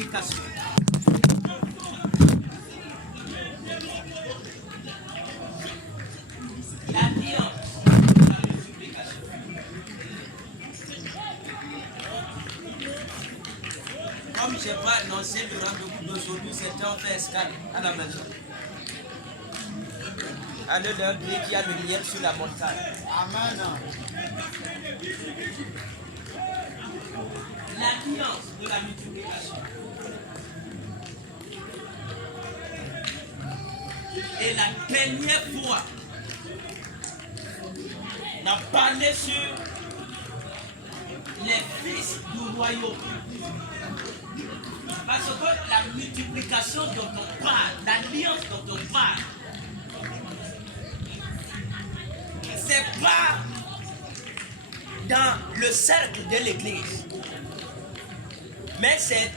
multiplication. L'alliance de la multiplication. Comme je n'ai pas annoncé le rendez-vous d'aujourd'hui, c'était en fait escale à la maison. Allez leur dire qu'il y a le miel sur la montagne. Amen. L'alliance de la multiplication. Et la dernière fois, on a parlé sur les fils du royaume. Parce que la multiplication dont on parle, l'alliance dont on parle, c'est pas dans le cercle de l'église, mais c'est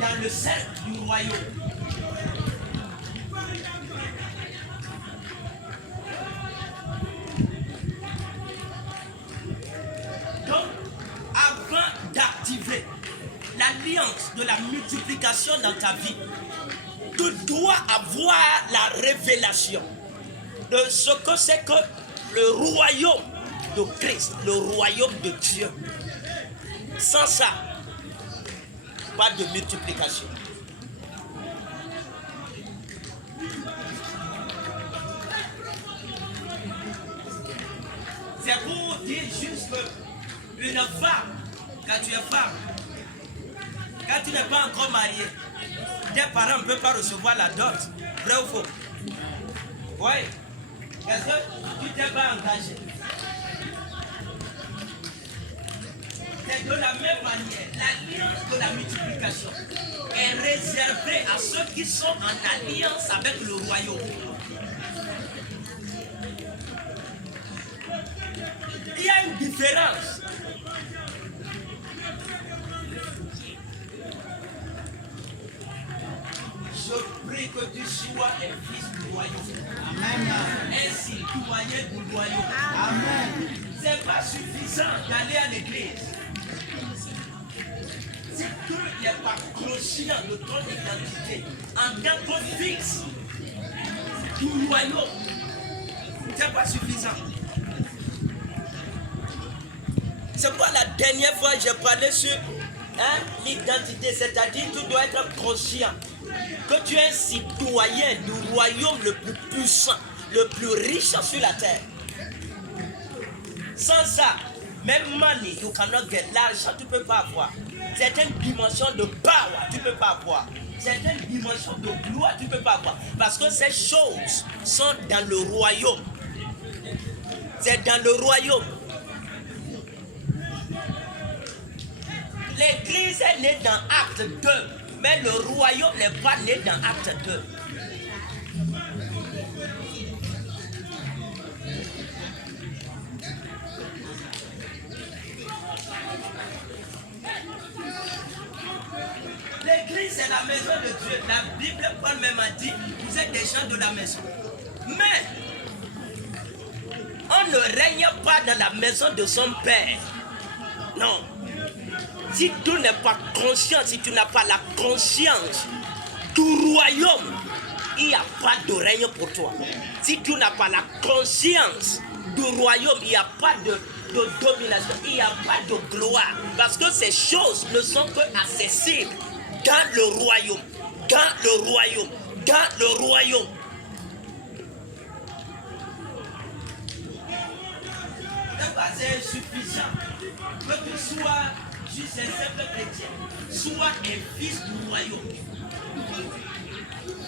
dans le cercle du royaume. Donc, avant d'activer l'alliance de la multiplication dans ta vie, tu dois avoir la révélation de ce que c'est que le royaume de Christ, le royaume de Dieu. Sans ça, pas de multiplication. C'est pour dire juste qu'une femme, quand tu es femme, quand tu n'es pas encore marié, tes parents ne peuvent pas recevoir la dot. Vrai ou faux? Oui. Parce que tu t'es pas engagé. C'est de la même manière, l'alliance de la multiplication est réservée à ceux qui sont en alliance avec le royaume. Il y a une différence. Je prie que tu sois un fils du royaume. Amen. Un citoyen du royaume. Amen. Ce n'est pas suffisant d'aller à l'église. Si tu n'es pas conscient de ton identité en tant que fils du royaume, ce n'est pas suffisant. C'est pourquoi la dernière fois j'ai parlé sur l'identité, c'est-à-dire tu dois être conscient que tu es un citoyen du royaume le plus puissant, le plus riche sur la terre. Sans ça, même money, you cannot get. L'argent, tu ne peux pas avoir. Certaines dimensions de power, tu ne peux pas avoir. Certaines dimensions de gloire, tu ne peux pas avoir. Parce que ces choses sont dans le royaume. C'est dans le royaume. L'église est née dans Acte 2, mais le royaume n'est pas né dans Acte 2. L'église est la maison de Dieu. La Bible, Paul même a dit, vous êtes des gens de la maison. Mais, on ne règne pas dans la maison de son père. Non. Si tu n'es pas conscient, si tu n'as pas la conscience du royaume, il n'y a pas de règne pour toi. Si tu n'as pas la conscience du royaume, il n'y a pas de domination, il n'y a pas de gloire. Parce que ces choses ne sont que accessibles dans le royaume, dans le royaume, dans le royaume. C'est insuffisant que tu sois juste un simple chrétien, sois un fils du royaume.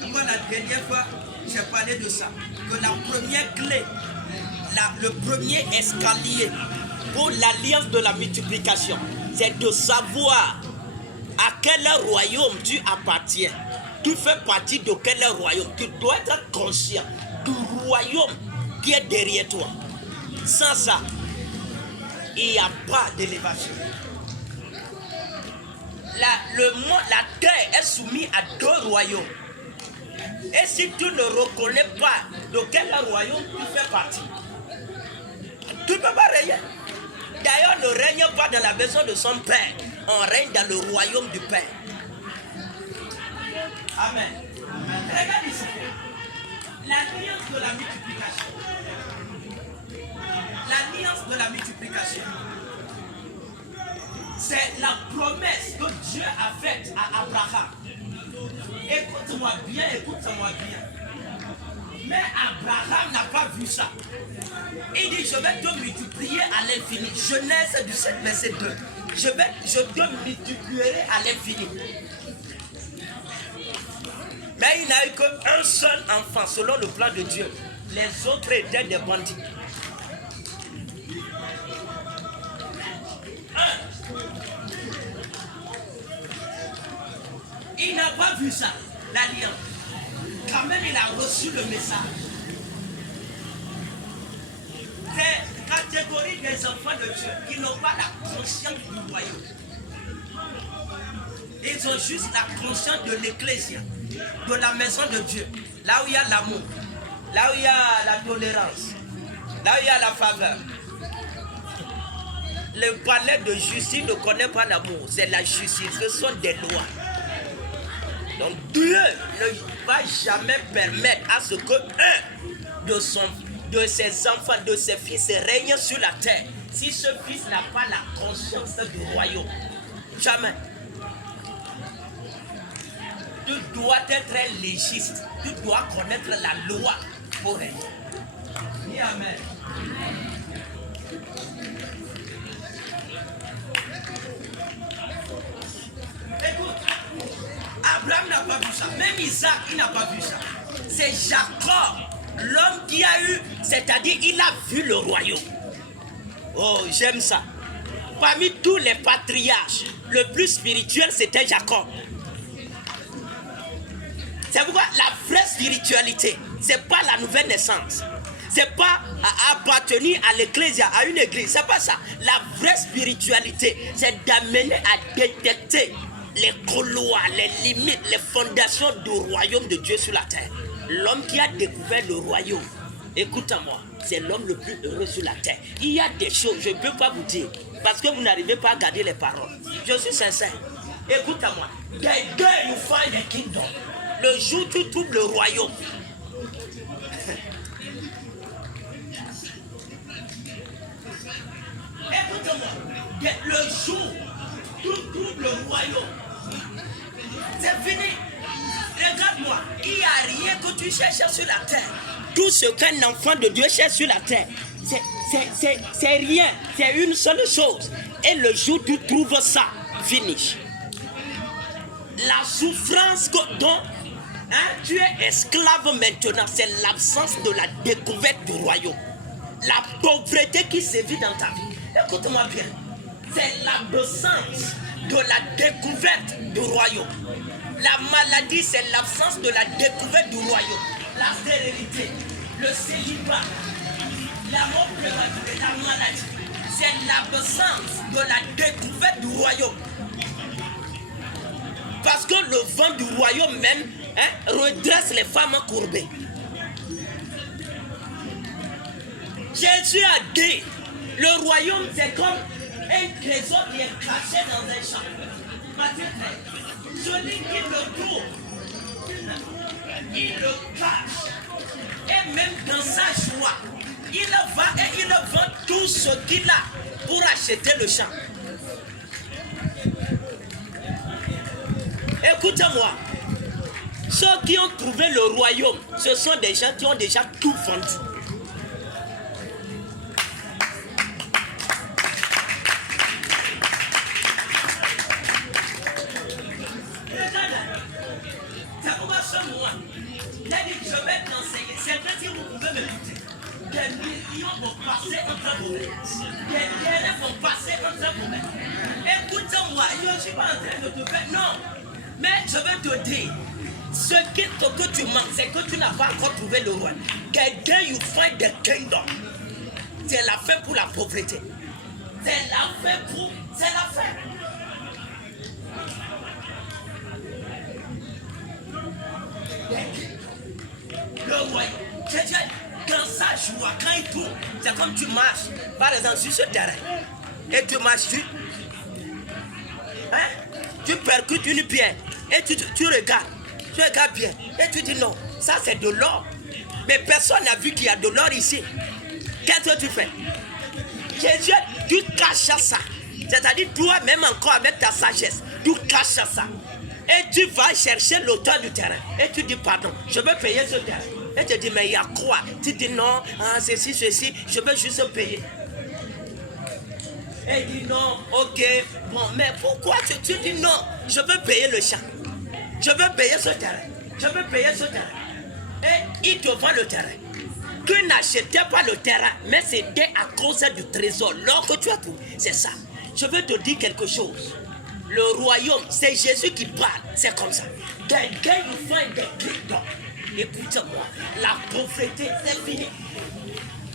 Moi, la dernière fois, j'ai parlé de ça, que la première clé, le premier escalier pour l'alliance de la multiplication, c'est de savoir à quel royaume tu appartiens. Tu fais partie de quel royaume. Tu dois être conscient du royaume qui est derrière toi. Sans ça, il n'y a pas d'élévation. La terre est soumise à deux royaumes. Et si tu ne reconnais pas de quel royaume tu fais partie, tu ne peux pas régner. D'ailleurs, ne règne pas dans la maison de son père. on règne dans le royaume du Père. Amen. Regarde ici. L'alliance de la multiplication. L'alliance de la multiplication. C'est la promesse que Dieu a faite à Abraham. Écoute-moi bien, écoute-moi bien. Mais Abraham n'a pas vu ça. Il dit, je vais te multiplier à l'infini. Genèse 17, verset 2. Je te multiplierai à l'infini. Mais il n'a eu qu'un seul enfant, selon le plan de Dieu. Les autres étaient des bandits. Il n'a pas vu ça, l'alliance. Quand même, il a reçu le message. C'est la catégorie des enfants de Dieu qui n'ont pas la conscience du royaume. Ils ont juste la conscience de l'ecclésia, de la maison de Dieu. Là où il y a l'amour, là où il y a la tolérance, là où il y a la faveur. Le palais de justice ne connaît pas l'amour, c'est la justice, ce sont des lois. Donc Dieu ne va jamais permettre à ce que de ses enfants, de ses fils règne sur la terre. Si ce fils n'a pas la conscience du royaume. Jamais. Tu dois être légiste. Tu dois connaître la loi pour régner. Dis Amen. Écoute. Abraham n'a pas vu ça. Même Isaac, il n'a pas vu ça. C'est Jacob, l'homme qui a eu, c'est-à-dire il a vu le royaume. Oh, j'aime ça. Parmi tous les patriarches, le plus spirituel, c'était Jacob. C'est pourquoi la vraie spiritualité, c'est pas la nouvelle naissance. C'est pas appartenir à l'ecclésia, à une église. C'est pas ça. La vraie spiritualité, c'est d'amener à détecter les couloirs, les limites, les fondations du royaume de Dieu sur la terre. L'homme qui a découvert le royaume, écoutez-moi, c'est l'homme le plus heureux sur la terre. Il y a des choses, je ne peux pas vous dire, parce que vous n'arrivez pas à garder les paroles. Je suis sincère. Écoutez-moi. The day you find the kingdom, le jour où tu trouves le royaume. Écoutez-moi. Le jour où tu trouves le royaume, c'est fini. Regarde-moi, il n'y a rien que tu cherches sur la terre. Tout ce qu'un enfant de Dieu cherche sur la terre, c'est rien. C'est une seule chose. Et le jour où tu trouves ça, finish. La souffrance dont tu es esclave maintenant, c'est l'absence de la découverte du royaume. La pauvreté qui sévit dans ta vie. Écoute-moi bien. C'est l'absence de la découverte du royaume. La maladie, c'est l'absence de la découverte du royaume. La stérilité, le célibat, la mort prématurée, la maladie, c'est l'absence de la découverte du royaume. Parce que le vent du royaume même redresse les femmes courbées. Jésus a dit, le royaume c'est comme un trésor qui est caché dans un champ. Matthieu 13. Celui qui le trouve, il le cache. Et même dans sa joie, il va et il vend tout ce qu'il a pour acheter le champ. Écoutez-moi. Ceux qui ont trouvé le royaume, ce sont des gens qui ont déjà tout vendu. C'est pourquoi ce mois, il a dit je vais t'enseigner. C'est vrai si vous pouvez m'écouter. Des millions vont passer entre vos mains. Des milliers vont passer entre vos mains. Écoute-moi, je ne suis pas en train de te faire. Non. Mais je vais te dire. Ce que tu manques, c'est que tu n'as pas encore trouvé le roi. The day you find the kingdom, c'est la fin pour la pauvreté. C'est la fin pour... C'est la fin. Le roi, dans sa joie, quand il tourne, c'est comme tu marches, par exemple, sur ce terrain. Et tu marches, Hein? Tu percutes une pierre et tu regardes. Tu regardes bien et tu dis non, ça c'est de l'or. Mais personne n'a vu qu'il y a de l'or ici. Qu'est-ce que tu fais? Jésus, tu caches ça. C'est-à-dire toi-même encore avec ta sagesse, tu caches ça. Et tu vas chercher l'auteur du terrain. Et tu dis pardon, je veux payer ce terrain. Et tu dis mais il y a quoi? Tu dis non, ceci, je veux juste payer. Et il dit non, ok, bon, mais pourquoi tu dis non? Je veux payer le champ. Je veux payer ce terrain. Je veux payer ce terrain. Et il te vend le terrain. Tu n'achetais pas le terrain, mais c'était à cause du trésor. L'or que tu as trouvé, c'est ça. Je veux te dire quelque chose. Le royaume, c'est Jésus qui parle. C'est comme ça. Quelqu'un you find the kingdom. Écoute-moi, la pauvreté, c'est fini.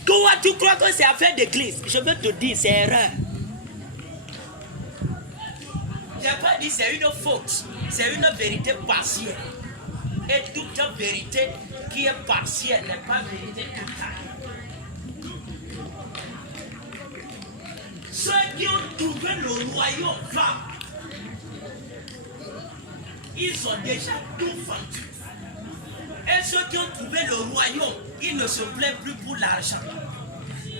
Toi, tu crois que c'est affaire d'église? Je veux te dire, c'est erreur. Je n'ai pas dit c'est une faute. C'est une vérité partielle. Et toute vérité qui est partielle n'est pas vérité totale. Ceux qui ont trouvé le royaume, ils ont déjà tout vendu. Et ceux qui ont trouvé le royaume, ils ne se plaignent plus pour l'argent.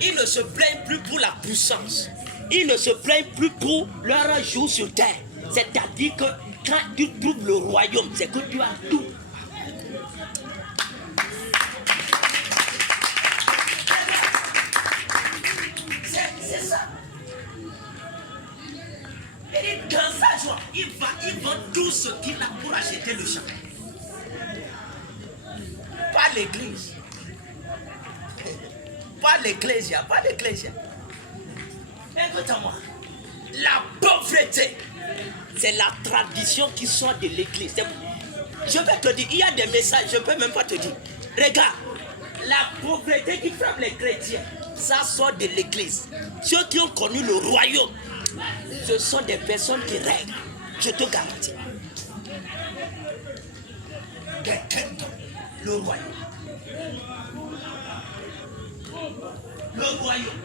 Ils ne se plaignent plus pour la puissance. Ils ne se plaignent plus pour leur jour sur terre. C'est-à-dire que quand tu trouves le royaume, c'est que tu as tout. C'est ça. Et dans sa joie, il vend tout ce qu'il a pour acheter le champ. Pas l'église. Pas l'ecclésia. Pas l'ecclésia. Écoute-moi. La pauvreté, c'est la tradition qui sort de l'église. Je vais te dire, il y a des messages, je ne peux même pas te dire. Regarde, la pauvreté qui frappe les chrétiens, ça sort de l'église. Ceux qui ont connu le royaume, ce sont des personnes qui règnent. Je te garantis. Le royaume. Le royaume.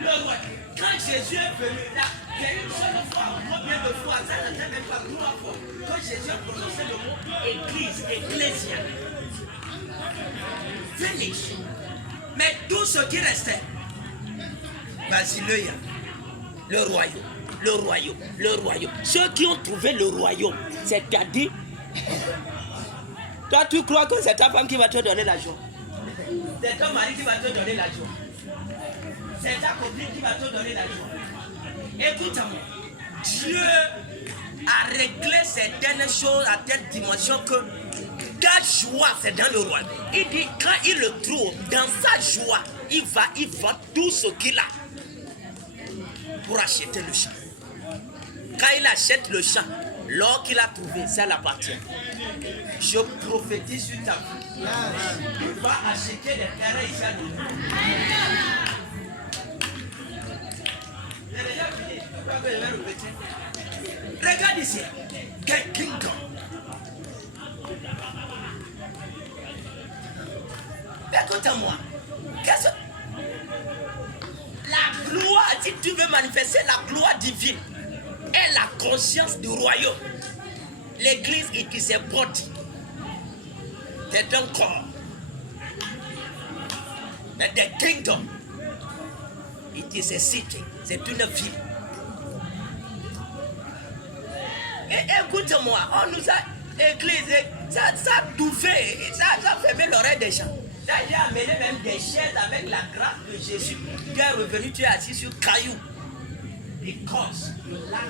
Le royaume. Quand Jésus est venu là, il y a une seule fois, combien de fois, ça n'était même pas 3 fois, que Jésus a prononcé le mot église, ecclésia. Finish. Mais tout ce qui restait, Basileia, le royaume, le royaume, le royaume. Ceux qui ont trouvé le royaume, c'est-à-dire, toi tu crois que c'est ta femme qui va te donner la joie. C'est ton mari qui va te donner la joie. C'est ta copine qui va te donner la joie. Écoute-moi, Dieu a réglé certaines choses à telle dimension que ta joie, c'est dans le royaume. Il dit, quand il le trouve, dans sa joie, il vend tout ce qu'il a pour acheter le champ. Quand il achète le champ, l'or qu'il a trouvé, ça l'appartient. Je prophétise sur ta vie. Tu vas acheter des terrains ici à nous. Regarde ici. Quel kingdom. Écoute-moi. La gloire, si tu veux manifester la gloire divine et la conscience du royaume, l'église, it is a body. C'est un corps. And the kingdom, it is a city. C'est une ville. Et écoute-moi, on nous a église, ça a douvé, ça a fermé l'oreille des gens. Ça a amené même des chaises avec la grâce de Jésus. Tu es revenu, tu es assis sur caillou. Because you lack.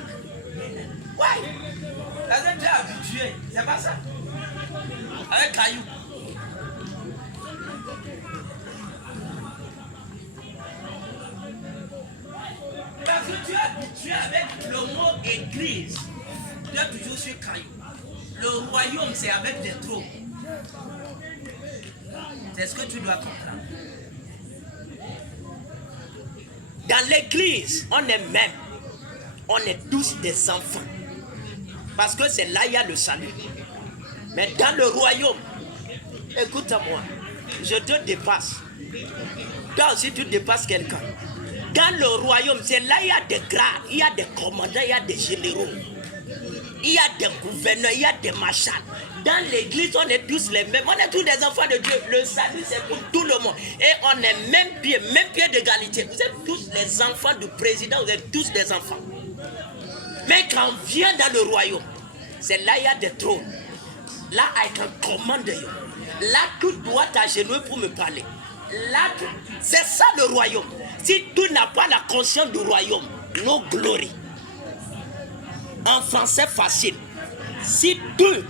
Ouais. Parce que tu es habitué, c'est pas ça. Avec caillou. Parce que tu es habitué avec le mot église. Tu es toujours sur caillou. Le royaume, c'est avec des trous. C'est ce que tu dois comprendre. Dans l'église, on est même. On est tous des enfants. Parce que c'est là il y a le salut. Mais dans le royaume, écoute-moi, je te dépasse. Toi aussi tu dépasses quelqu'un. dans le royaume, c'est là il y a des grades, il y a des commandants, il y a des généraux, il y a des gouverneurs, il y a des marshals. Dans l'église, on est tous les mêmes. On est tous des enfants de Dieu. Le salut, c'est pour tout le monde. Et on est même pied d'égalité. Vous êtes tous les enfants du président, vous êtes tous des enfants. Mais quand on vient dans le royaume, c'est là il y a des trônes. Là, I can command you. Là, tu dois t'agenouiller pour me parler. Là, c'est ça le royaume. Si tu n'as pas la conscience du royaume, no glory. En français facile. Si tu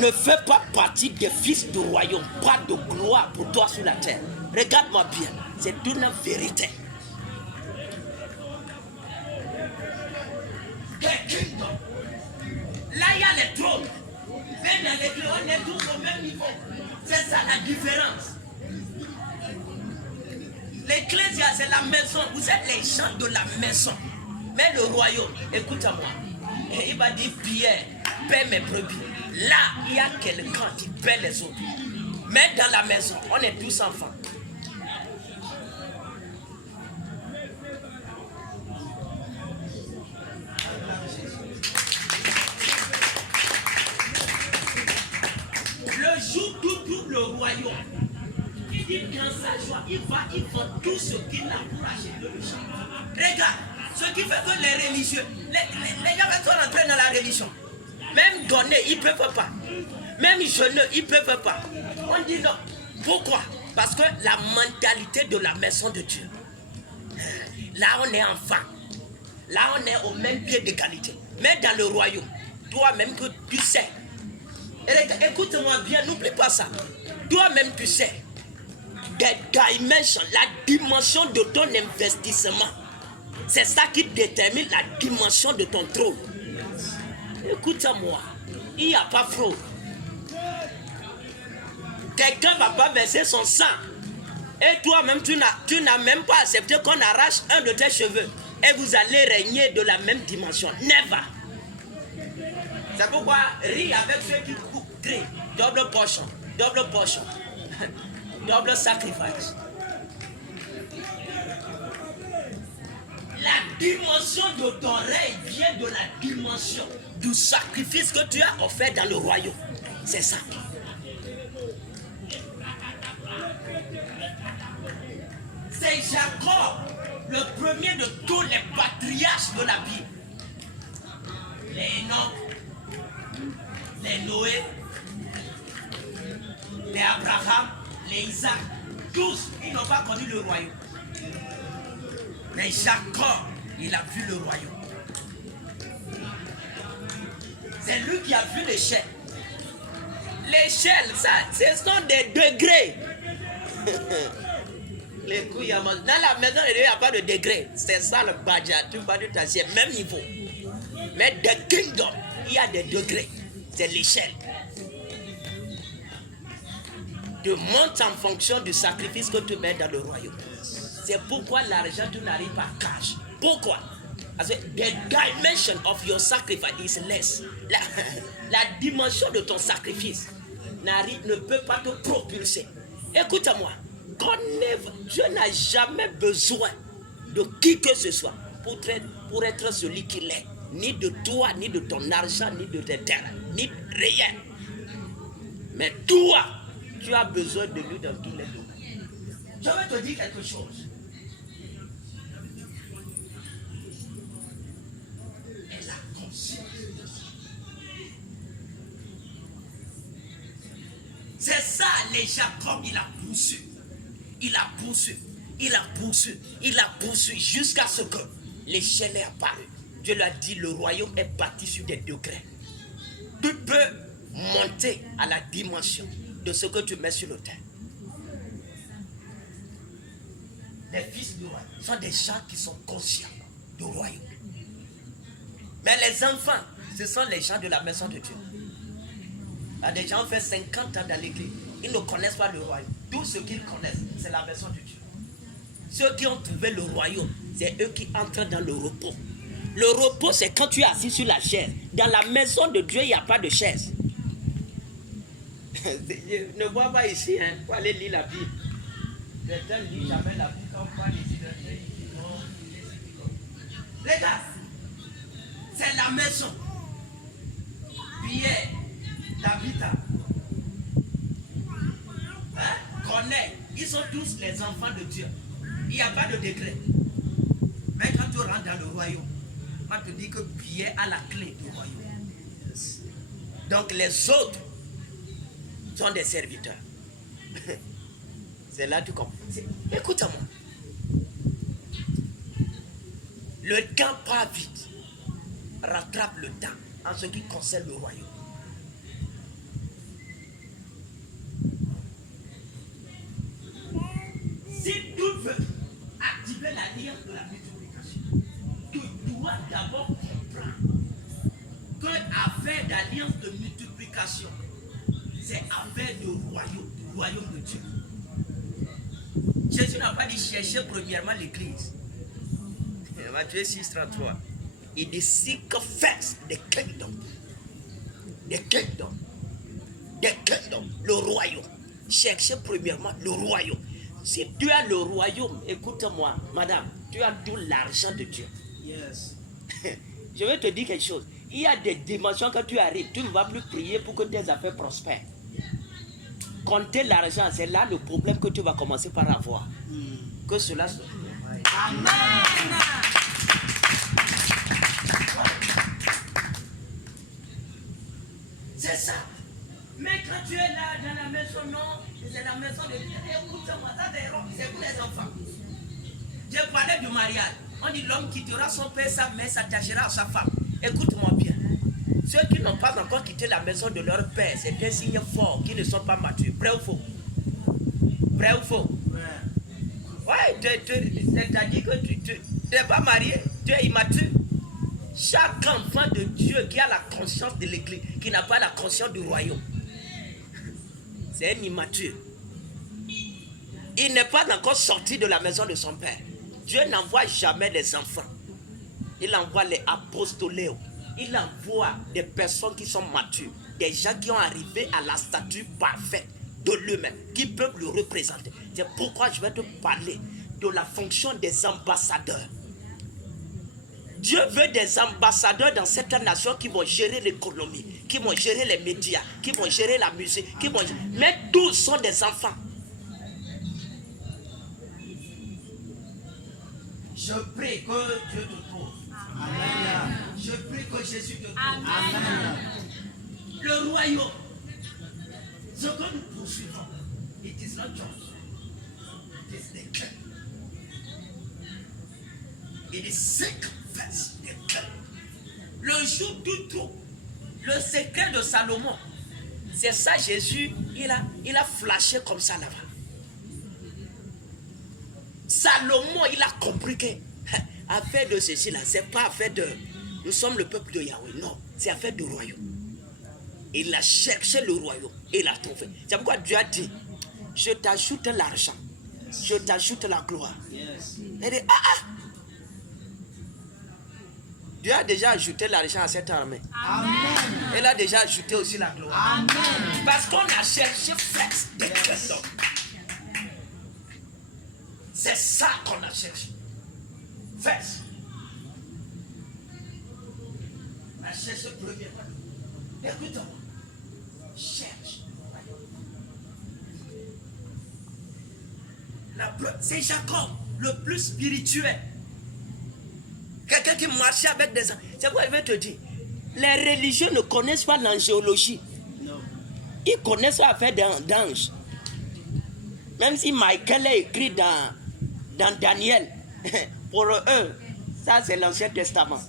ne fais pas partie des fils du royaume, pas de gloire pour toi sur la terre. Regarde-moi bien, c'est une vérité. Là, il y a les trônes. Mais dans l'église, on est tous au même niveau. C'est ça la différence. L'ecclésia, c'est la maison. Vous êtes les gens de la maison. Mais le royaume, écoute-moi. Il va dire, Pierre, paie mes brebis. Là, il y a quelqu'un qui paie les autres. Mais dans la maison, on est tous enfants. Le jour d'où le royaume, il dit quand sa joie, il vend tout ce qu'il a pour acheter le champ. Regarde, ce qui fait que les religieux, les gens sont rentrés dans la religion. Même donner, ils ne peuvent pas. Même jeûner, ils ne peuvent pas. On dit non. Pourquoi? Parce que la mentalité de la maison de Dieu. Là, on est enfant. Là, on est au même pied d'égalité. Mais dans le royaume, toi-même que tu sais. Écoute-moi bien, n'oublie pas ça. Toi-même, tu sais. The dimension, la dimension de ton investissement. C'est ça qui détermine la dimension de ton trône. Écoute-moi, il n'y a pas fraude. Quelqu'un ne va pas verser son sang. Et toi-même, tu n'as même pas accepté qu'on arrache un de tes cheveux. Et vous allez régner de la même dimension. Never. C'est pourquoi ris avec ceux qui crient. Double portion. Double portion. Double sacrifice. La dimension de ton règne vient de la dimension du sacrifice que tu as offert dans le royaume. C'est ça. C'est Jacob, le premier de tous les patriarches de la Bible. Les Enoch, les Noé, les Abraham, les Isaac, tous, ils n'ont pas connu le royaume. Mais Jacob, il a vu le royaume. C'est lui qui a vu l'échelle. L'échelle, ça, ce sont des degrés. Les couilles, dans la maison, il n'y a pas de degré. C'est ça le badja. Tu vas de t'assieds, même niveau. Mais the kingdom, il y a des degrés. C'est l'échelle. Tu montes en fonction du sacrifice que tu mets dans le royaume. C'est pourquoi l'argent, tu n'arrives pas à cash. Pourquoi? Parce que the dimension of your sacrifice is less. La dimension de ton sacrifice ne peut pas te propulser. Écoute-moi. Dieu n'a jamais besoin de qui que ce soit pour être celui qu'il est. Ni de toi, ni de ton argent, ni de tes terres, ni de rien. Mais toi, tu as besoin de lui dans tous les domaines. Je vais te dire quelque chose. Elle a conscience. C'est ça, les Jacob, il a poussé. Il a poussé, il a poussé, il a poussé jusqu'à ce que l'échelle est apparue. Dieu lui a dit, le royaume est bâti sur des degrés. Tu peux monter à la dimension de ce que tu mets sur le terre. Les fils du royaume sont des gens qui sont conscients du royaume. Mais les enfants, ce sont les gens de la maison de Dieu. Il y a des gens qui ont fait 50 ans dans l'église. Ils ne connaissent pas le royaume. Tout ce qu'ils connaissent, c'est la maison de Dieu. Ceux qui ont trouvé le royaume, c'est eux qui entrent dans le repos. Le repos, c'est quand tu es assis sur la chaise. Dans la maison de Dieu, il n'y a pas de chaise. Je ne vois pas ici, hein. Faut aller lire la Bible. Certains lisent jamais la Bible, quand on parle ici de Regarde, c'est la maison. Pierre, Tabitha, Corneille, ils sont tous les enfants de Dieu. Il n'y a pas de décret. Mais quand tu rentres dans le royaume, on te dit que Pierre a la clé du royaume. Donc les autres sont des serviteurs. C'est là que tu comprends. Écoute-moi. Le temps pas vite. Rattrape le temps en ce qui concerne le royaume. Si tu veux activer l'alliance de la multiplication, tu dois d'abord comprendre que affaire d'alliance de multiplication, c'est affaire de royaume, du royaume de Dieu. Jésus n'a pas dit chercher premièrement l'église. Matthieu 6, 33. Il dit seek first the kingdom. The kingdom. The kingdom. Le royaume. Cherchez premièrement le royaume. Si tu as le royaume, écoute-moi, madame, tu as tout l'argent de Dieu. Yes. Je vais te dire quelque chose. Il y a des dimensions quand tu arrives, tu ne vas plus prier pour que tes affaires prospèrent. Compter l'argent, c'est là le problème que tu vas commencer par avoir. Que cela soit. Amen. C'est ça. Mais quand tu es là dans la maison, non, c'est la maison de Dieu. Écoute-moi, ça c'est pour les enfants. Je parlais du mariage. On dit l'homme quittera son père, sa mère, s'attachera à sa femme. Écoute-moi bien. Ceux qui n'ont pas encore quitté la maison de leur père, c'est un signe fort qu'ils ne sont pas matures. Vrai ou faux? Vrai ou faux? Ouais, c'est-à-dire que tu n'es pas marié, tu es immature. Chaque enfant de Dieu qui a la conscience de l'église, qui n'a pas la conscience du royaume, c'est un immature. Il n'est pas encore sorti de la maison de son père. Dieu n'envoie jamais les enfants. Il envoie les apostoléos. Il envoie des personnes qui sont matures, des gens qui ont arrivé à la stature parfaite de lui-même, qui peuvent le représenter. C'est pourquoi je vais te parler de la fonction des ambassadeurs. Dieu veut des ambassadeurs dans cette nation qui vont gérer l'économie, qui vont gérer les médias, qui vont gérer la musique, mais tous sont des enfants. Je prie que Dieu te trouve. Amen. Je prie que Jésus te trouve. Amen. Le royaume, ce que nous poursuivons, it is not just. It is the king. It is sick first, the king. Le jour du tout, le secret de Salomon, c'est ça Jésus, il a flashé comme ça là-bas. Salomon, il a compris que affaire de ceci là, c'est pas affaire de nous sommes le peuple de Yahweh, non, c'est affaire de royaume. Il a cherché le royaume et il a trouvé. C'est pourquoi Dieu a dit, je t'ajoute l'argent, je t'ajoute la gloire. Yes. Il dit, Dieu a déjà ajouté l'argent à cette armée. Amen. Il a déjà ajouté aussi la gloire. Amen. Parce qu'on a cherché first the kingdom. C'est ça qu'on a cherché. First. On a cherché premièrement. Écoute-moi. Cherche. C'est Jacob, le plus spirituel. Quelqu'un qui marchait avec des gens. C'est quoi je vais te dire. Les religieux ne connaissent pas l'angéologie. Non. Ils connaissent l'affaire d'ange. Même si Michael a écrit dans Daniel, pour eux, ça c'est l'Ancien Testament.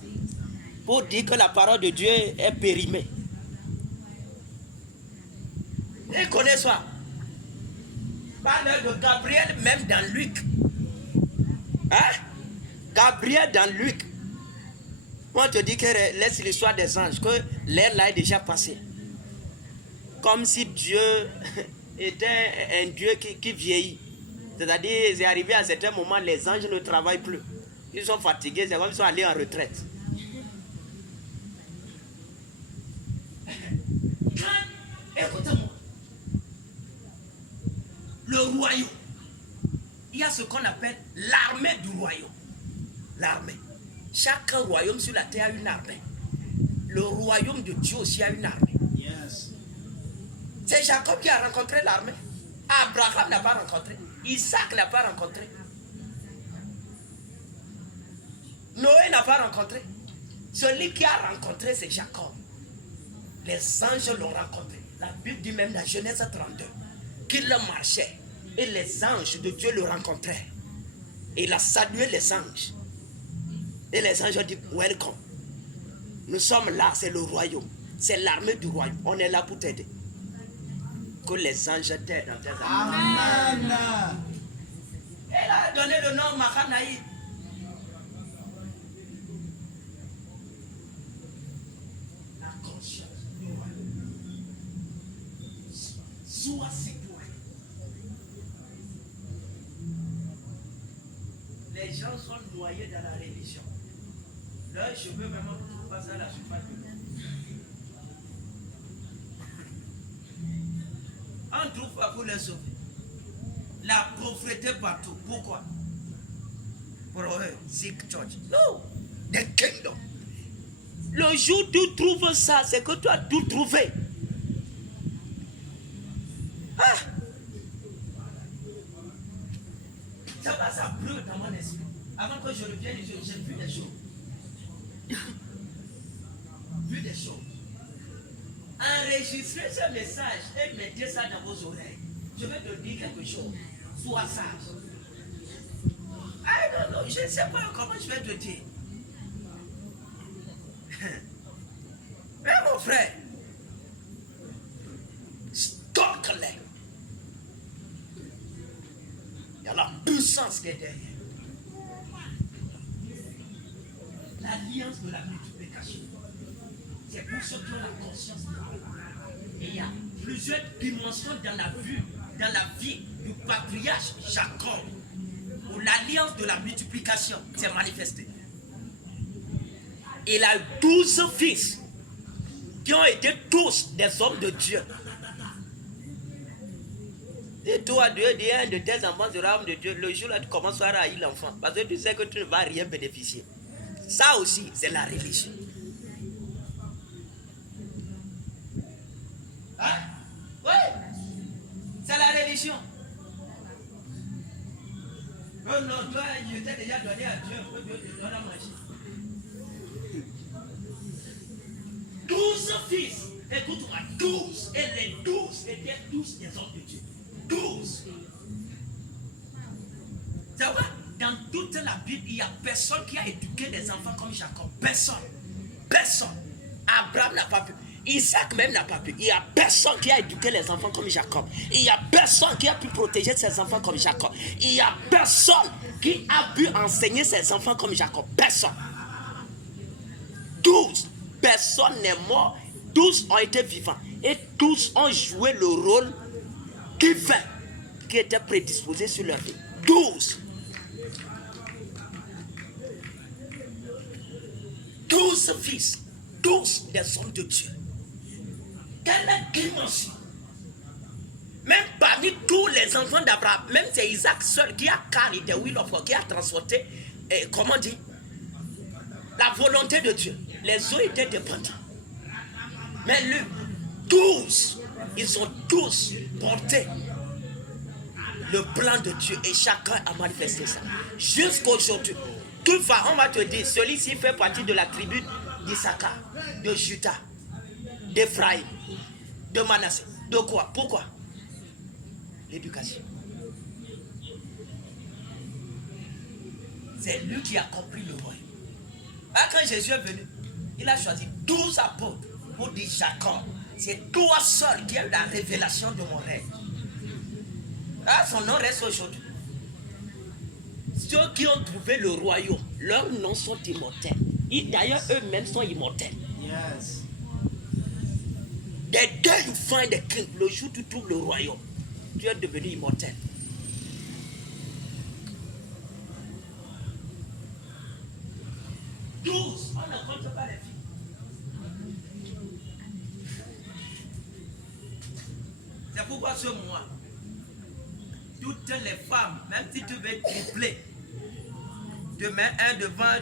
Pour dire que la parole de Dieu est périmée. Ils connaissent ça. Parle de Gabriel même dans Luc. Hein? Gabriel dans Luc. On te dit que laisse l'histoire des anges, que l'air là est déjà passé. Comme si Dieu était un Dieu qui vieillit. C'est-à-dire, c'est arrivé à un certain moment, les anges ne travaillent plus. Ils sont fatigués, c'est comme s'ils sont allés en retraite. Écoutez-moi. Le royaume. Il y a ce qu'on appelle l'armée du royaume. L'armée. Chaque royaume sur la terre a une armée. Le royaume de Dieu aussi a une armée. Yes. C'est Jacob qui a rencontré l'armée. Abraham n'a pas rencontré. Isaac n'a pas rencontré. Noé n'a pas rencontré. Celui qui a rencontré, c'est Jacob. Les anges l'ont rencontré. La Bible dit même, la Genèse 32, qu'il marchait. Et les anges de Dieu le rencontraient. Et il a salué les anges. Et les anges ont dit, welcome. Nous sommes là, c'est le royaume. C'est l'armée du royaume. On est là pour t'aider. Que les anges t'aident dans tes armées. Amen. Elle a donné le nom Mahanaï. La conscience du royaume. Sois citoyen. Les gens sont noyés dans la religion. Leurs cheveux même ne passent à la surface de l'eau. On trouve pas pour les sauver. La pauvreté partout. Pourquoi? Pour eux, Sikh Church. Non. The kingdom. Le jour où tu trouves ça, c'est que tu as tout trouvé. Ah! Ça va, ça brûle dans mon esprit. Avant que je revienne, j'ai vu des choses. Vu des choses. Enregistrez ce message et mettez ça dans vos oreilles. Je vais te dire quelque chose. Sois sage. Ah non, je ne sais pas comment je vais te dire. Mais mon frère, stocke-les. Il y a la puissance qui est derrière. L'alliance de la multiplication. C'est pour ceux qui ont la conscience. Et il y a plusieurs dimensions dans la vie du patriarche Jacob, où l'alliance de la multiplication s'est manifestée. Il a 12 fils qui ont été tous des hommes de Dieu. Et toi, Dieu dit, un de tes enfants sera homme de Dieu. Le jour là, tu commences à haïr l'enfant. Parce que tu sais que tu ne vas rien bénéficier. Ça aussi, c'est la religion. Hein? Oui, c'est la religion. Oh non, toi, je t'ai déjà donné à Dieu, que Dieu te donne à manger. 12 fils, écoute-moi, 12, et les 12 étaient tous des hommes de Dieu. 12. Ça va? Dans toute la Bible, il n'y a personne qui a éduqué les enfants comme Jacob. Personne. Personne. Abraham n'a pas pu. Isaac même n'a pas pu. Il n'y a personne qui a éduqué les enfants comme Jacob. Il n'y a personne qui a pu protéger ses enfants comme Jacob. Il n'y a personne qui a pu enseigner ses enfants comme Jacob. Personne. 12. Personne n'est mort. 12 ont été vivants. Et tous ont joué le rôle divin qui était prédisposé sur leur vie. 12. 12 fils. 12 des hommes de Dieu. Quelle dimension! Même parmi tous les enfants d'Abraham, même c'est Isaac seul qui a carré the will of God, qui a transporté, comment dire, la volonté de Dieu. Les autres étaient dépendants. Mais lui, 12, ils ont tous porté le plan de Dieu et chacun a manifesté ça. Jusqu'à aujourd'hui. Toutefois, on va te dire, celui-ci fait partie de la tribu d'Issachar, de Juda, d'Ephraïm, de Manassé. De quoi? Pourquoi? L'éducation. C'est lui qui a compris le royaume. Quand Jésus est venu, il a choisi 12 apôtres pour dire Jacob, c'est toi seul qui as eu la révélation de mon rêve. Son nom reste aujourd'hui. Ceux qui ont trouvé le royaume, leurs noms sont immortels. D'ailleurs, eux-mêmes sont immortels. Yes. The day you find the king, le jour où tu trouves le royaume, tu es devenu immortel. Tous, on ne compte pas les filles. C'est pourquoi ce mois, toutes les femmes, même si tu veux tripler, tu mets un devant,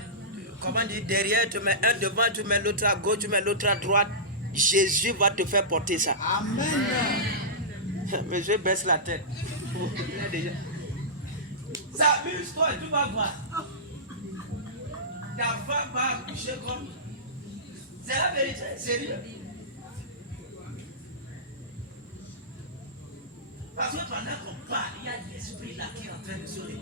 comment dire, derrière, tu mets un devant, tu mets l'autre à gauche, tu mets l'autre à droite. Jésus va te faire porter ça. Amen. Monsieur baisse la tête. Il est déjà. Ça amuse-toi, tu vas voir. Ta femme va accoucher comme. C'est la vérité, sérieux. Parce que pendant qu'on parle, il y a l'esprit là qui est en train de se réveiller.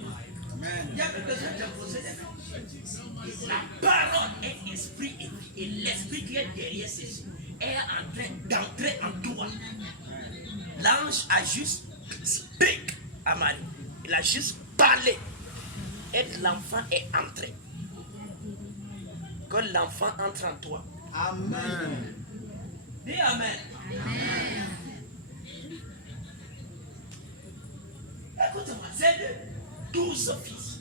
Il y a besoin d'imposer des choses. La parole est esprit et vie. Et l'esprit qui est derrière ceci est en train d'entrer en toi. L'ange a juste speak à Marie. Il a juste parlé. Et l'enfant est entré. Quand l'enfant entre en toi. Amen. Dis Amen. Amen. Écoute-moi, c'est de 12 fils.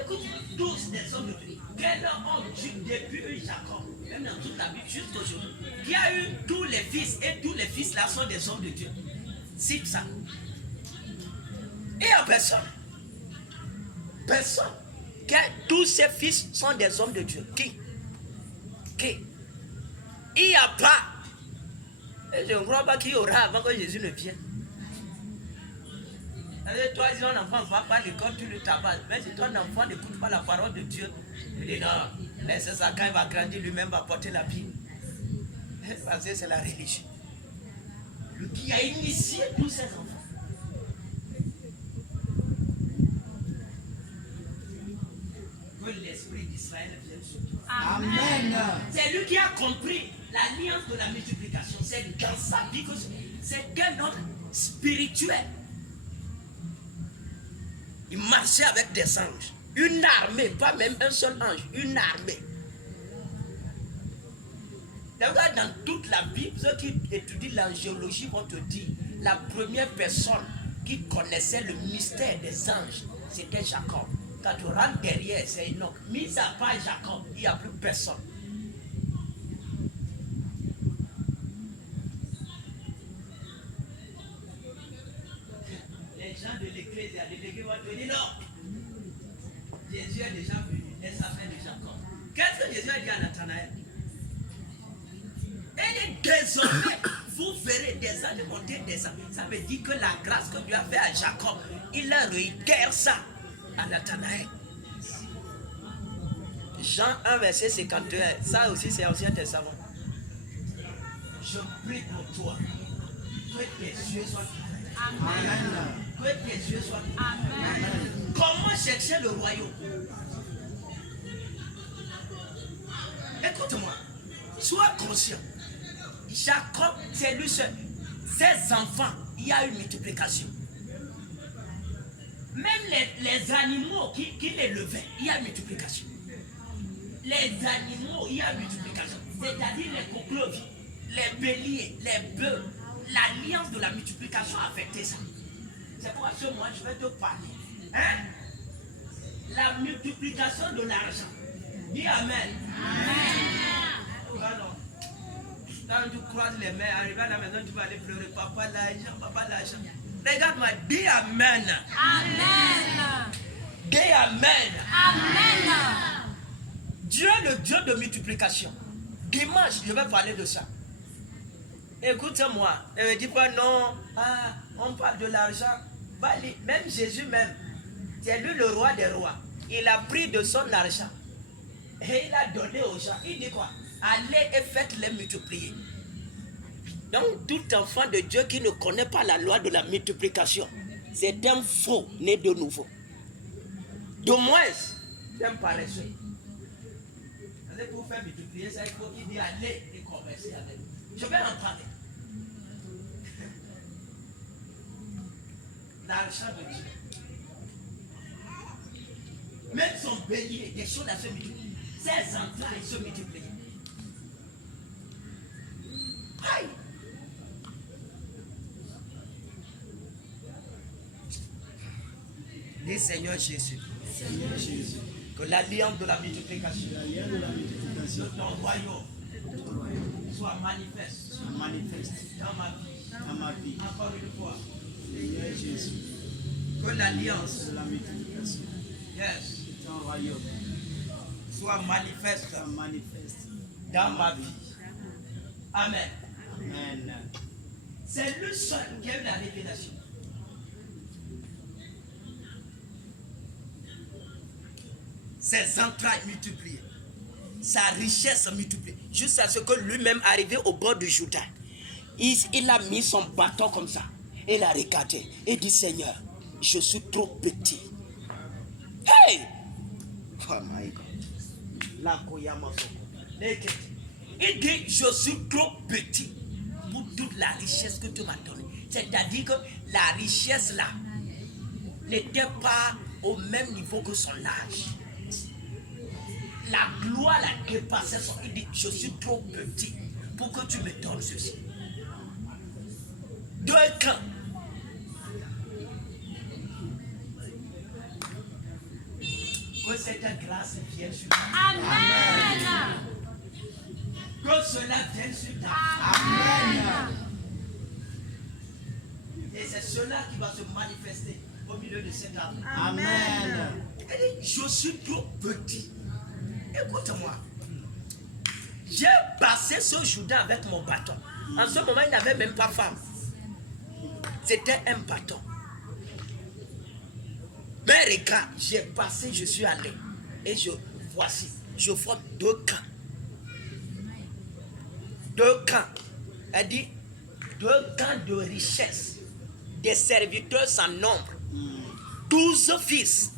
Écoute-moi, 12 des hommes de Dieu. Quel homme depuis Jacob, même dans toute la Bible, jusqu'aujourd'hui, qui a eu tous les fils, et tous les fils là sont des hommes de Dieu. Cite ça. Il n'y a personne. Personne. Tous ces fils sont des hommes de Dieu. Qui? Il n'y a pas. Et je ne crois pas qu'il y aura avant que Jésus ne vienne. Toi, si ton enfant ne va pas à l'école, tu le tabasses. Mais si ton enfant n'écoute pas la parole de Dieu, il dit non, laisse ça, quand il va grandir, lui-même va porter la Bible. Parce que c'est la religion. Lui qui a initié tous ses enfants. Que l'esprit d'Israël vienne sur toi. Amen. C'est lui qui a compris l'alliance de la multiplication. C'est dans sa vie que c'est un homme spirituel. Il marchait avec des anges. Une armée, pas même un seul ange, une armée. Dans toute la Bible, ceux qui étudient l'angéologie vont te dire, la première personne qui connaissait le mystère des anges, c'était Jacob. Quand tu rentres derrière, c'est Enoch. Mis à part Jacob, il n'y a plus personne. Les gens de l'église et de l'église vont te dire non. Jésus est déjà venu, et ça fait de Jacob. Qu'est-ce que Jésus a dit à Nathanaël? Et désormais, vous verrez des anges monter des anges. Ça veut dire que la grâce que Dieu a fait à Jacob, il a réitéré ça à Nathanaël. Jean 1, verset 51. Ça aussi, c'est Ancien Testament. Je prie pour toi. Que tes yeux soient ouverts. Amen. Que tes yeux soient ouverts. Amen. Comment chercher le royaume? Écoute-moi. Sois conscient. Jacob, c'est lui seul. Ses enfants, il y a une multiplication. Même les animaux qui les levaient, il y a une multiplication. Les animaux, il y a une multiplication. C'est-à-dire les coquelicots, les béliers, les bœufs. L'alliance de la multiplication a affecté ça. C'est pourquoi ce mois, je vais te parler. Hein? La multiplication de l'argent. Dis Amen. Amen. Alors, quand tu croises les mains, arrivé à la maison, tu vas aller pleurer. Papa, l'argent. Regarde-moi, dis Amen. Amen. Dis Amen. Amen. Dieu est le Dieu de multiplication. Dimanche, je vais parler de ça. Écoute-moi, ne me dis pas non, on parle de l'argent. Même Jésus même, c'est lui le roi des rois. Il a pris de son argent et il a donné aux gens. Il dit quoi? Allez et faites-les multiplier. Donc tout enfant de Dieu qui ne connaît pas la loi de la multiplication, c'est un faux né de nouveau. De moins, c'est un paresseux. Pour faire multiplier ça, il faut qu'il dise allez et converser avec. Je vais en parler. L'argent de Dieu. Même son bélier, des choses à se multiplier. Ses entrailles se multiplient. Aïe! Dis Seigneur Jésus. Seigneur Jésus. Que l'alliance de la multiplication De ton royaume soit manifeste dans ma vie. Encore une fois. Seigneur Jésus. Que l'alliance De la multiplication. Yes. Ton royaume. soit manifeste Ça manifeste. dans ma vie. Amen. Amen. C'est lui seul qui a eu la révélation. Ses entrailles multipliées, sa richesse multipliée, jusqu'à ce que lui-même arrivé au bord du Jourdain, il a mis son bâton comme ça. Il a regardé et dit: Seigneur, je suis trop petit. Hey! Oh my God. La Koyamaso. Il dit: je suis trop petit pour toute la richesse que tu m'as donnée. C'est-à-dire que la richesse là n'était pas au même niveau que son âge. La gloire la dépassait son. Il dit: je suis trop petit pour que tu me donnes ceci. Deux camps. Que cette grâce vienne sur toi. Amen. Que cela vienne sur toi. Amen. Et c'est cela qui va se manifester au milieu de cet arbre. Amen. Elle dit: je suis trop petit. Écoute-moi. J'ai passé ce Jourdain avec mon bâton. En ce moment, il n'avait même pas femme. C'était un bâton. Mais regarde, j'ai passé, je suis allé. Et voici, je forme deux camps. Deux camps. Elle dit: deux camps de richesse. Des serviteurs sans nombre. 12 fils.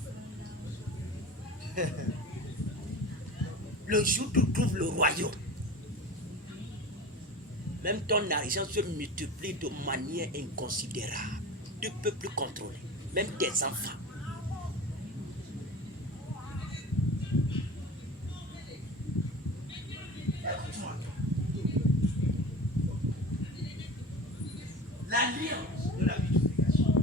Le jour où tu trouves le royaume, même ton argent se multiplie de manière inconsidérable. Tu ne peux plus contrôler. Même tes enfants. Écoute-moi. L'alliance de la multiplication,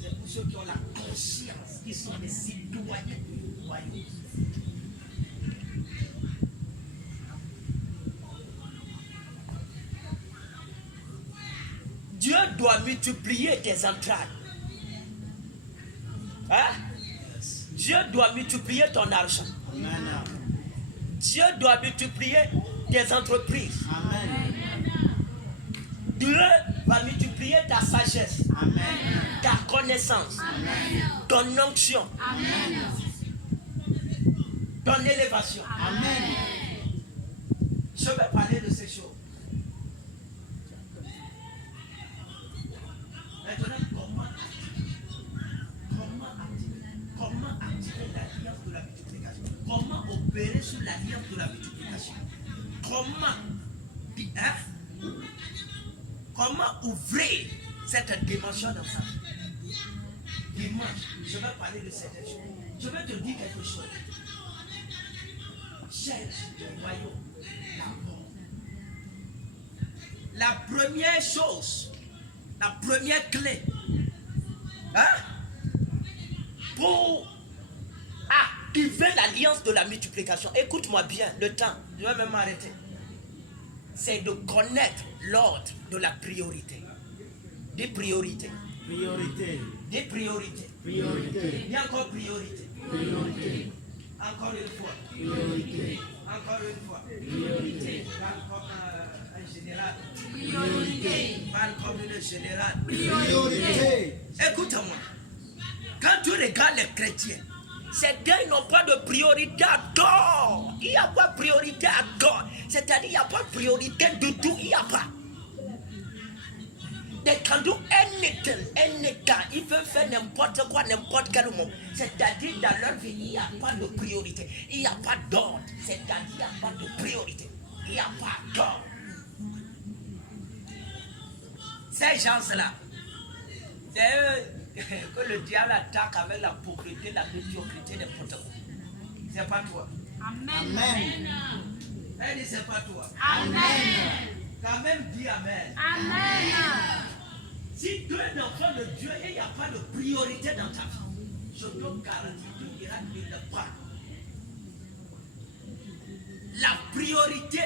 c'est pour ceux qui ont la conscience, qui sont des citoyens du royaume. Dieu doit multiplier tes entrailles. Hein? Dieu doit multiplier ton argent. Amen. Dieu doit multiplier tes entreprises. Amen. Dieu va multiplier ta sagesse, Amen. ta connaissance, ton onction, ton élévation. Amen. Je vais parler de ces choses. Maintenant, comment activer l'alliance de la multiplication? Comment opérer sur l'alliance de la multiplication? Comment ouvrir cette dimension dans sa vie? Dimanche, je vais parler de cette chose. Je vais te dire quelque chose. Cherche le royaume d'abord. La première chose, la première clé, pour activer l'alliance de la multiplication, écoute-moi bien, le temps, je vais même m'arrêter, c'est de connaître l'ordre de la priorité. Des priorités. Priorité. Des priorités. Priorité. Il y a encore priorité. Priorité. Encore une fois. Priorité. Encore une fois. Priorité. Parle comme un général. Priorité. Parle comme une générale. Priorité. Écoute-moi. Quand tu regardes les chrétiens, c'est qu'ils n'ont pas de priorité à tort. Il n'y a pas de priorité à tort. C'est-à-dire qu'il n'y a pas de priorité du tout. Il n'y a pas. They can do anything, anytime. Ils peuvent faire n'importe quoi, n'importe quel moment. C'est-à-dire dans leur vie, il n'y a pas de priorité. Il n'y a pas d'ordre. C'est-à-dire qu'il n'y a pas de priorité. Il n'y a pas d'ordre. Ces gens-là, c'est eux que le diable attaque avec la pauvreté, la médiocrité, n'importe quoi. C'est pas toi. Amen. Elle dit c'est pas toi. Amen. Quand même dis amen. Amen. Si tu es un enfant de Dieu et il n'y a pas de priorité dans ta vie, je te garantis que tu iras nulle part. La priorité,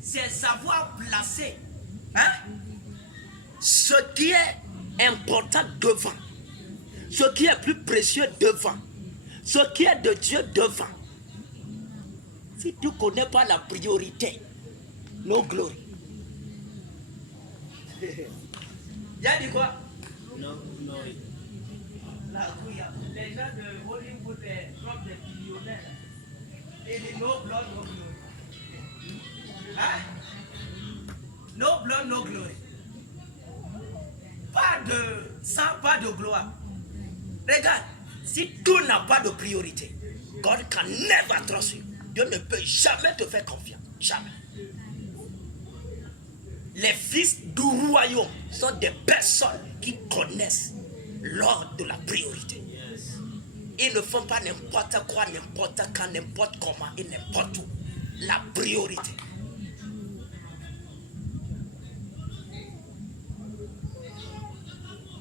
c'est savoir placer ce qui est important devant, ce qui est plus précieux devant, ce qui est de Dieu devant. Si tu ne connais pas la priorité, no glory. Il a dit quoi? No glory. Les gens de Hollywood, les propres des millionnaires, et les no blood, no glory. Hein? No blood, no glory. Pas de sang, pas de gloire. Regarde, si tu n'as pas de priorité, God can never trust you. Dieu ne peut jamais te faire confiance. Jamais. Les fils du royaume sont des personnes qui connaissent l'ordre de la priorité. Yes. Ils ne font pas n'importe quoi, n'importe quand, n'importe comment et n'importe où. La priorité.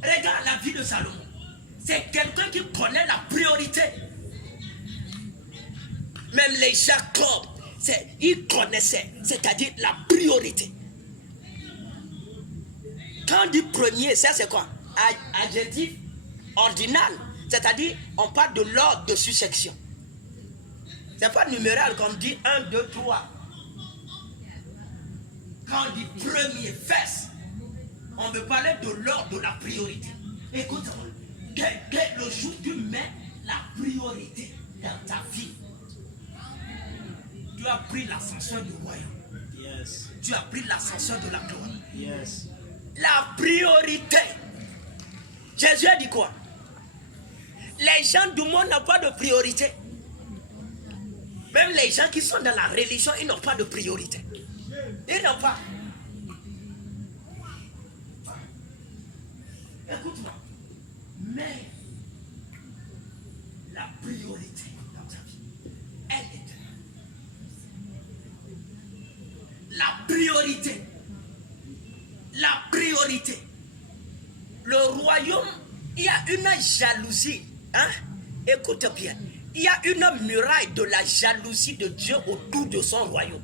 Regarde la vie de Salomon. C'est quelqu'un qui connaît la priorité. Même les Jacob, ils connaissaient, c'est-à-dire la priorité. Quand on dit premier, ça c'est quoi? Adjectif ordinal, c'est-à-dire on parle de l'ordre de succession. C'est pas numéral comme dit 1, 2, 3. Quand on dit premier, first, on veut parler de l'ordre de la priorité. Écoute, dès le jour où tu mets la priorité dans ta vie, tu as pris l'ascension du royaume. Yes. Tu as pris l'ascension de la gloire. Yes. La priorité. Jésus a dit quoi? Les gens du monde n'ont pas de priorité. Même les gens qui sont dans la religion, ils n'ont pas de priorité. Ils n'ont pas. Écoute-moi. Mais la priorité dans ta vie, elle est la priorité. La priorité. Le royaume, il y a une jalousie. Hein? Écoute bien. Il y a une muraille de la jalousie de Dieu autour de son royaume.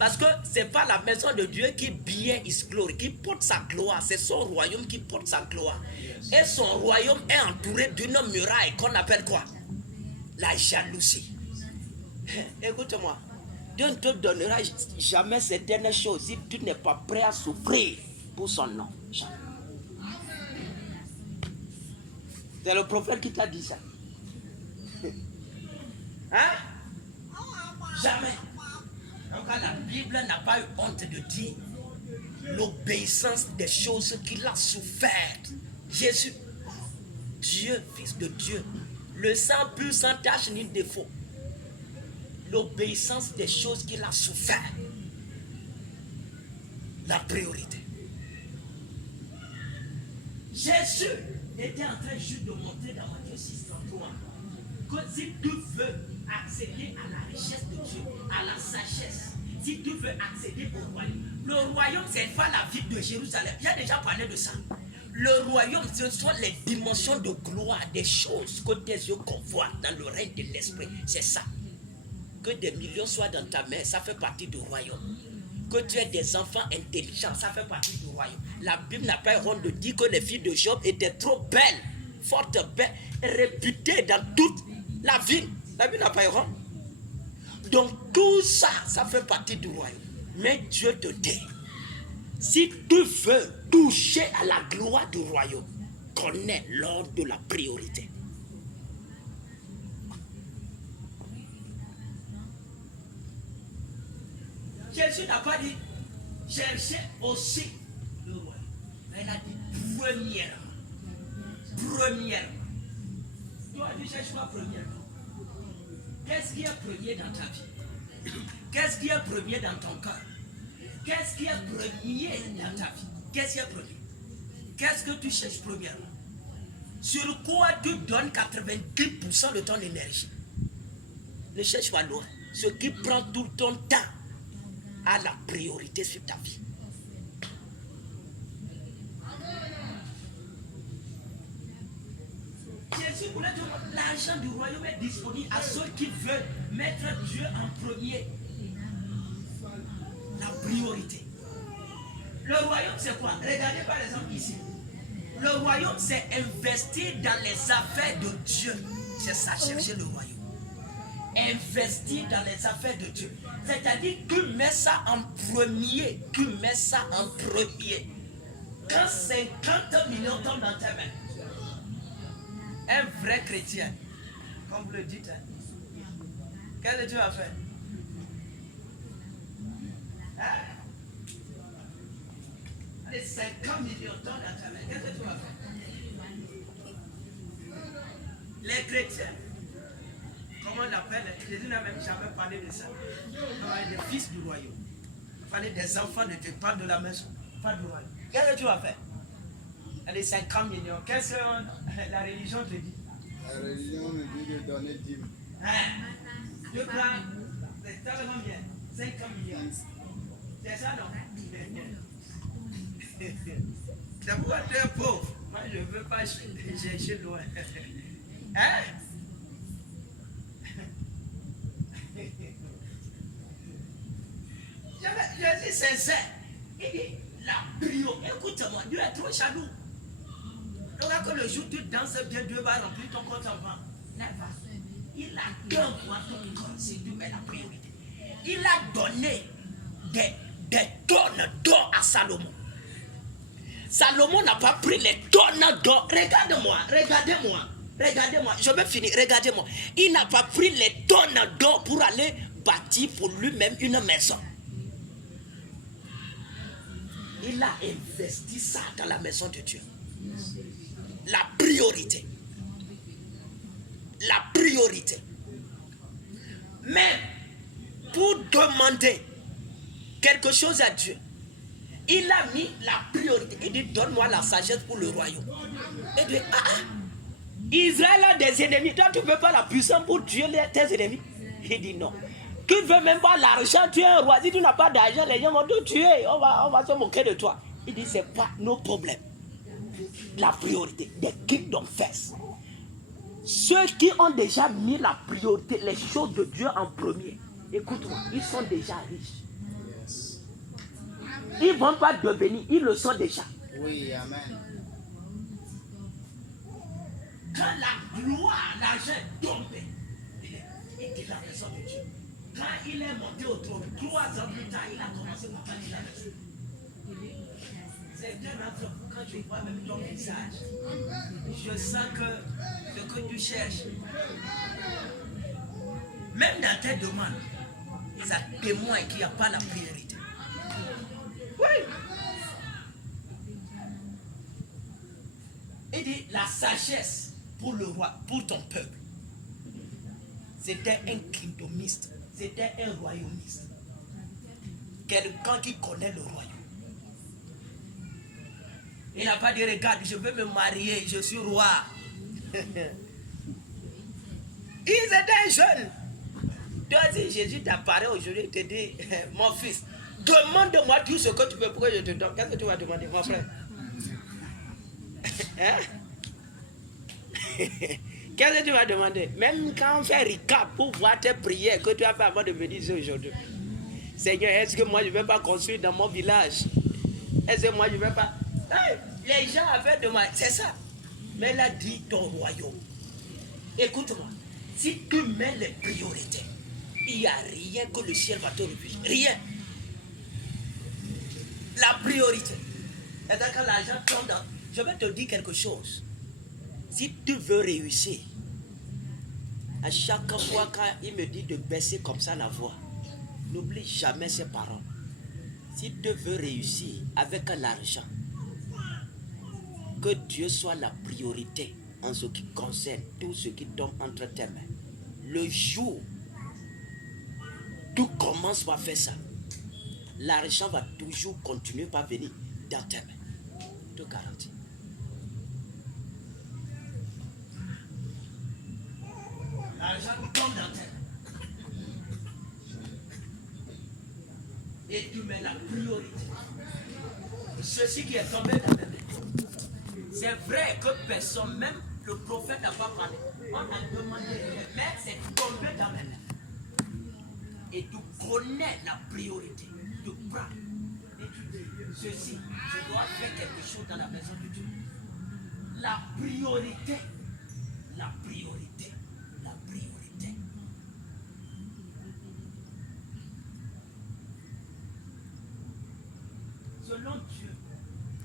Parce que ce n'est pas la maison de Dieu qui brille his glory, qui porte sa gloire. C'est son royaume qui porte sa gloire. Et son royaume est entouré d'une muraille qu'on appelle quoi? La jalousie. Écoute-moi. Dieu ne te donnera jamais certaines choses si tu n'es pas prêt à souffrir pour son nom. Jamais. C'est le prophète qui t'a dit ça. Hein? Jamais. Donc la Bible n'a pas eu honte de dire l'obéissance des choses qu'il a souffert. Jésus, Dieu, Fils de Dieu, le sang pur sans tache ni défaut. L'obéissance des choses qu'il a souffert. La priorité. Jésus était en train juste de montrer dans Matthieu 6:33 que si tu veux accéder à la richesse de Dieu, à la sagesse, si tu veux accéder au royaume, le royaume, c'est pas la ville de Jérusalem. Il y a déjà parlé de ça. Le royaume, ce sont les dimensions de gloire, des choses que tes yeux convoitent dans le règne de l'esprit. C'est ça. Que des millions soient dans ta main, ça fait partie du royaume. Que tu aies des enfants intelligents, ça fait partie du royaume. La Bible n'a pas honte de dire que les filles de Job étaient trop belles, fortes, belles, réputées dans toute la ville. La Bible n'a pas honte. Donc tout ça, ça fait partie du royaume. Mais Dieu te dit, si tu veux toucher à la gloire du royaume, connais l'ordre de la priorité. Jésus n'a pas dit cherchez aussi le royaume. Il a dit premièrement. Premièrement. Toi, tu cherches quoi premièrement? Qu'est-ce qui est premier dans ta vie? Qu'est-ce qui est premier dans ton cœur? Qu'est-ce qui est premier dans ta vie? Qu'est-ce qui est premier? Qu'est-ce que tu cherches premièrement? Sur quoi tu donnes 90% de ton énergie? Ne cherche pas l'autre. Ce qui prend tout ton temps a la priorité sur ta vie. Jésus voulait dire l'argent du royaume est disponible à ceux qui veulent mettre Dieu en premier. La priorité. Le royaume c'est quoi? Regardez par exemple ici. Le royaume c'est investir dans les affaires de Dieu. C'est ça, chercher le royaume. investir dans les affaires de Dieu. C'est-à-dire, tu mets ça en premier. Tu mets ça en premier. Quand 50 millions tombent dans tes mains, un vrai chrétien, comme vous le dites, hein, qu'est-ce que tu vas faire? Hein? Allez, 50 millions tombent dans tes mains, qu'est-ce que tu vas faire? Les chrétiens, comment on l'appelle? Jésus n'a même jamais parlé de ça. On parlait des fils du royaume. On parlait des enfants de Dieu, pas de la maison, pas du royaume. Qu'est-ce que tu vas faire? Allez, 50 millions. Qu'est-ce que la religion te dit? La religion me dit de donner 10 000. Hein? Tu prends, c'est combien? 50 millions. C'est ça, non? C'est pourquoi tu es pauvre. Moi, je ne veux pas chercher loin. Hein? Je suis sincère. Il dit, la prière. Écoute-moi, Dieu est trop jaloux. Donc, quand le jour où tu danses bien, Dieu va remplir ton compte en banque. Il a donné ton corps, c'est Dieu, mais la priorité. Il a donné des tonnes d'or à Salomon. Salomon n'a pas pris les tonnes d'or. Regardez-moi, regardez-moi, regardez-moi. Je vais finir, regardez-moi. Il n'a pas pris les tonnes d'or pour aller bâtir pour lui-même une maison. Il a investi ça dans la maison de Dieu. La priorité. La priorité. Mais pour demander quelque chose à Dieu, il a mis la priorité. Il dit, donne-moi la sagesse pour le royaume. Il dit, Israël a des ennemis. Toi, tu ne veux pas la puissance pour tuer tes ennemis? Il dit non. Tu ne veux même pas l'argent, tu es un roi. Si tu n'as pas d'argent, les gens vont te tuer. On va se moquer de toi. Il dit, c'est pas nos problèmes. La priorité, des kingdom first. Ceux qui ont déjà mis la priorité, les choses de Dieu en premier, écoute-moi, ils sont déjà riches. Ils ne vont pas devenir, ils le sont déjà. Oui, amen. Quand la gloire, l'argent est tombé, il dit la maison de Dieu. Quand il est monté au trône, 3 ans plus tard, il a commencé à bâtir la maison. C'est bien entre vous, quand je vois même ton visage, je sens que ce que tu cherches, même dans tes demandes, ça témoigne qu'il n'y a pas la priorité. Oui. Il dit la sagesse pour le roi, pour ton peuple. C'était un kingdomiste, c'était un royaumiste. Quelqu'un qui connaît le royaume. Il n'a pas dit, regarde, je veux me marier, je suis roi. Ils étaient jeunes. Toi, si Jésus t'apparaît aujourd'hui, il te dit, mon fils, demande-moi tout ce que tu veux pour que je te donne. Qu'est-ce que tu vas demander, mon frère? Hein? Qu'est-ce que tu vas demander? Même quand on fait recap pour voir tes prières que tu as fait avant de venir ici aujourd'hui. Seigneur, est-ce que moi je ne vais pas construire dans mon village? Est-ce que moi je ne vais pas... Hey, les gens avaient demandé, c'est ça. Mais il a dit ton royaume. Écoute-moi, si tu mets les priorités, il n'y a rien que le ciel va te refuser. Rien. La priorité. Et quand l'argent tombe dans... Je vais te dire quelque chose. Si tu veux réussir, à chaque fois quand il me dit de baisser comme ça la voix, n'oublie jamais ces paroles. Si tu veux réussir avec l'argent, que Dieu soit la priorité en ce qui concerne tout ce qui tombe entre tes mains. Le jour tout commence par faire ça, l'argent va toujours continuer par venir dans tes mains. Je te garantis. L'argent tombe dans tes mains. Et tu mets la priorité. Ceci qui est tombé dans tes mains. C'est vrai que personne, même le prophète n'a pas parlé. On a demandé, mais c'est tombé dans mes mains. Et tu connais la priorité. Tu prends. Et tu dis, ceci, je dois faire quelque chose dans la maison de Dieu. La priorité. La priorité. La priorité. selon Dieu.